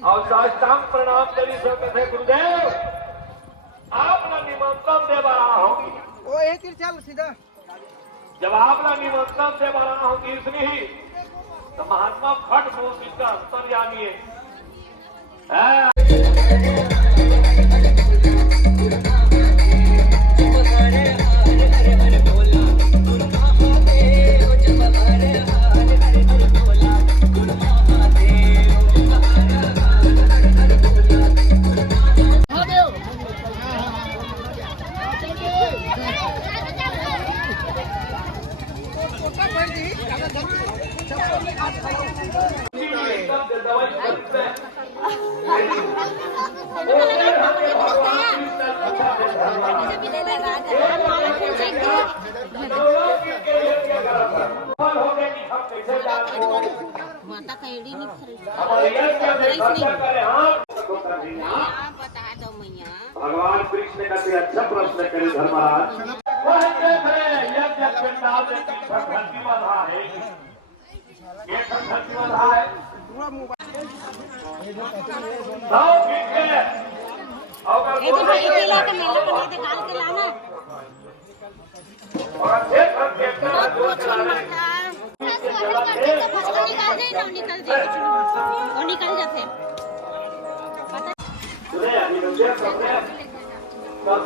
और साष्टांग प्रणाम करी सो कथे गुरुदेव आपला निमंत्रण दे रहा हूँ। ओ एक तीर चल सीधा। जब आपला निमंत्रण दे रहा हूँ इसलिए तो महात्मा खट मोसी का अंतर्यामी है। माता का एडी नहीं बता दो मैया। भगवान कृष्ण का कोई अच्छा प्रश्न करे धर्मराज ये तो भाई के लाके मेला पर नहीं निकाल के लाना। बहुत कुछ होता निकाल दे ना निकल दे और निकल जाते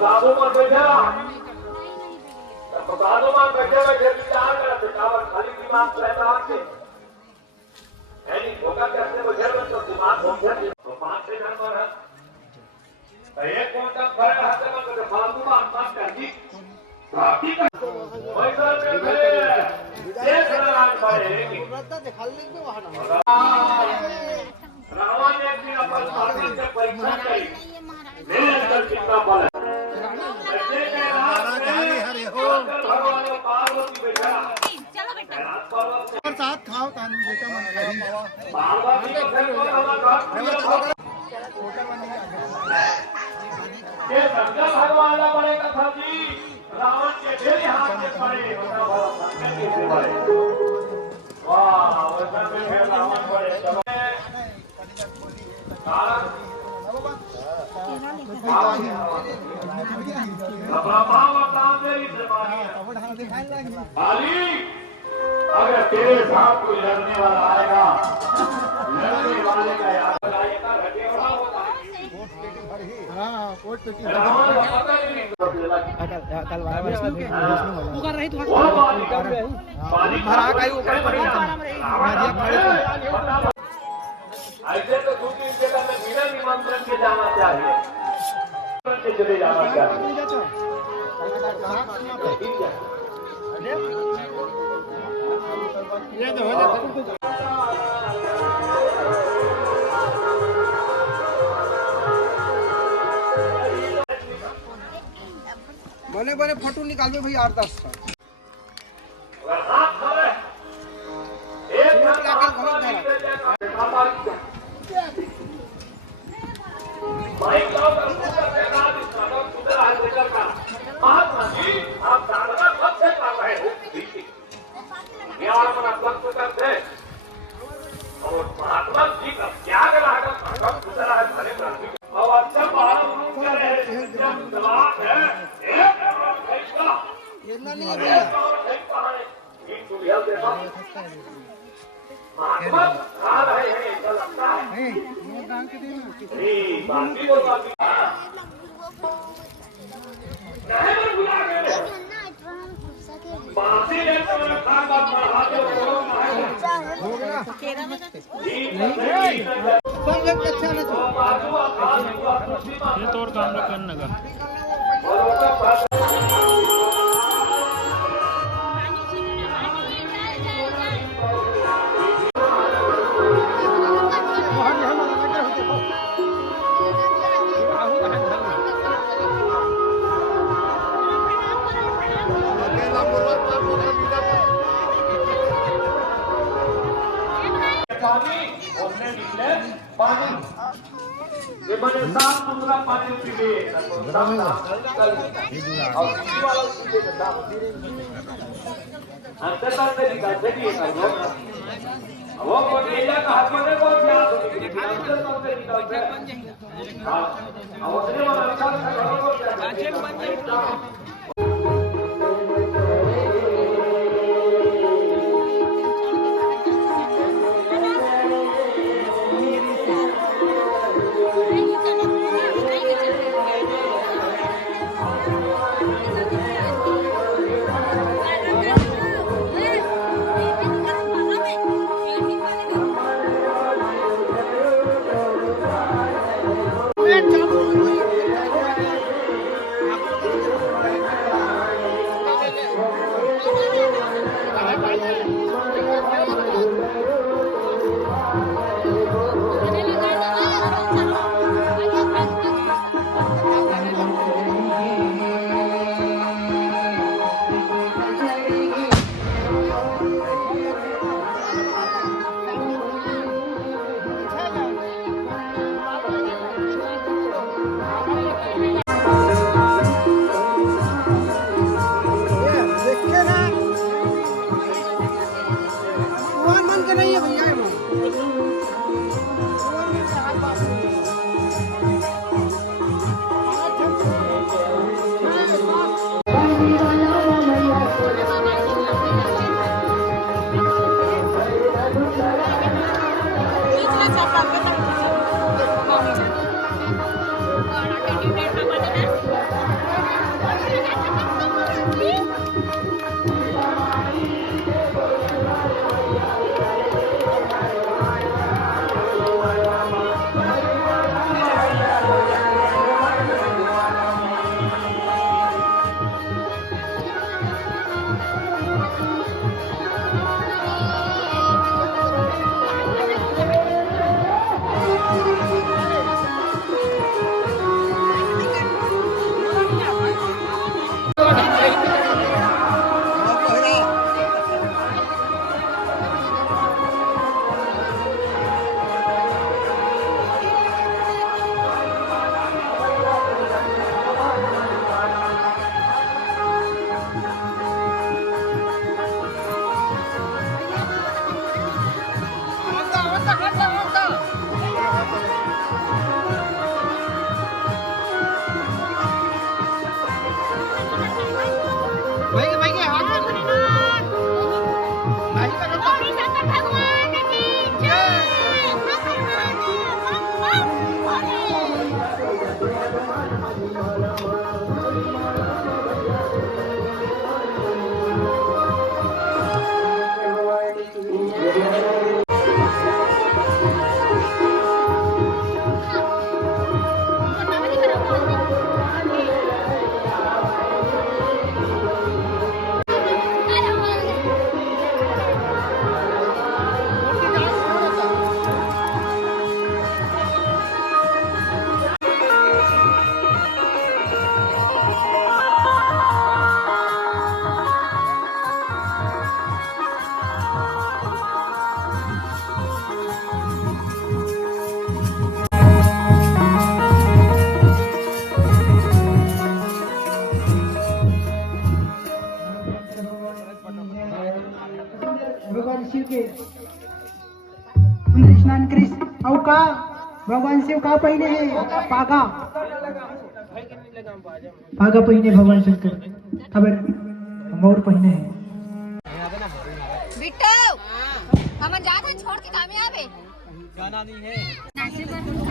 साधु में बैठा साधु में बैठे विचार कर बेटा और खाली दिमाग रहता है धोखा करते बैठे तो दिमाग हो गया तो 5-6 जानवर है एक कौन खड़े हाथ में फालतू में आत्मा करती बाकी का वैसा देख रहा है रावण ने भी अपन साधन से परीक्षा की लेकर कितना बल चलो बेटा और साथ खाओ तान बेटा मन ये संजय भगवान का बड़े कथा जी रावण के ढेरी हाथ में पड़े संजय कैसे पड़े वाह वैसा में फिर रावण बड़े अगर तेरे साथ कोई लड़ने वाला आएगा लड़ने वाले का याद ऐसे तो दूसरी जगह में बिना निमंत्रण के जाना चाहिए चले जाना चाहिए। बने बने फोटो निकाल दे भाई 8-10 महात्मा जी आप साधना कब से कर रहे हो करते और महात्मा जी का त्याग और अच्छा महात्मा खा रहे हैं ऐसा लगता है ये तो और काम करने का पानी ये बने साफ सुथरा पानी पीले वो को का हाथ में देखिए ना कुआं मन के नहीं है भैया ये कुआं मन से हाथ बात नहीं है। भगवान शिव के सुंदर स्नान करीस और का भगवान शिव का पहिने है पागा पागा पहिने भगवान शंकर खबर मोर पहिने है बिट्टू हम जाते हैं छोड़ के कामयाब है गाना नहीं है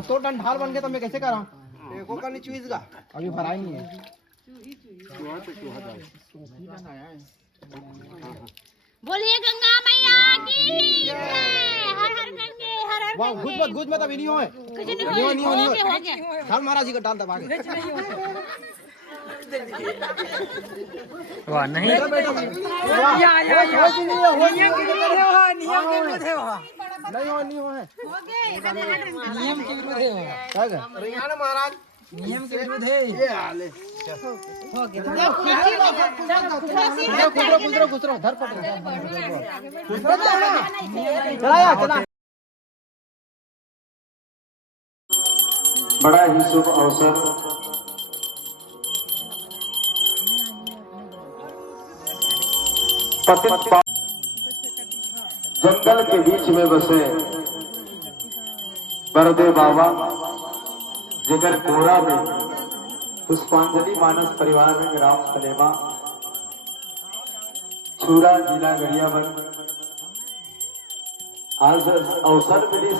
अब तो डंढाल बन गया तो मैं कैसे करा एको का नहीं चुईस का अभी भरा ही नहीं है बोलिए गंगा मैया की जय। हर हर गंगे हर हर वाह गुज मत अभी नहीं होए कुछ नहीं हो गया डाल महाराज जी का डाल दबा के वाह नहीं नहीं हो है नियम के विरुद्ध है महाराज नियम के विरुद्ध है ये हाल है हो गया गुजरो धर पड़ चला बड़ा ही शुभ अवसर जंगल के बीच में बसे बरदे बाबा जिगर कोरा में पुष्पांजलि मानस परिवार में ग्राम सलेमा छूरा जिला गरियाबंद आज अवसर मिली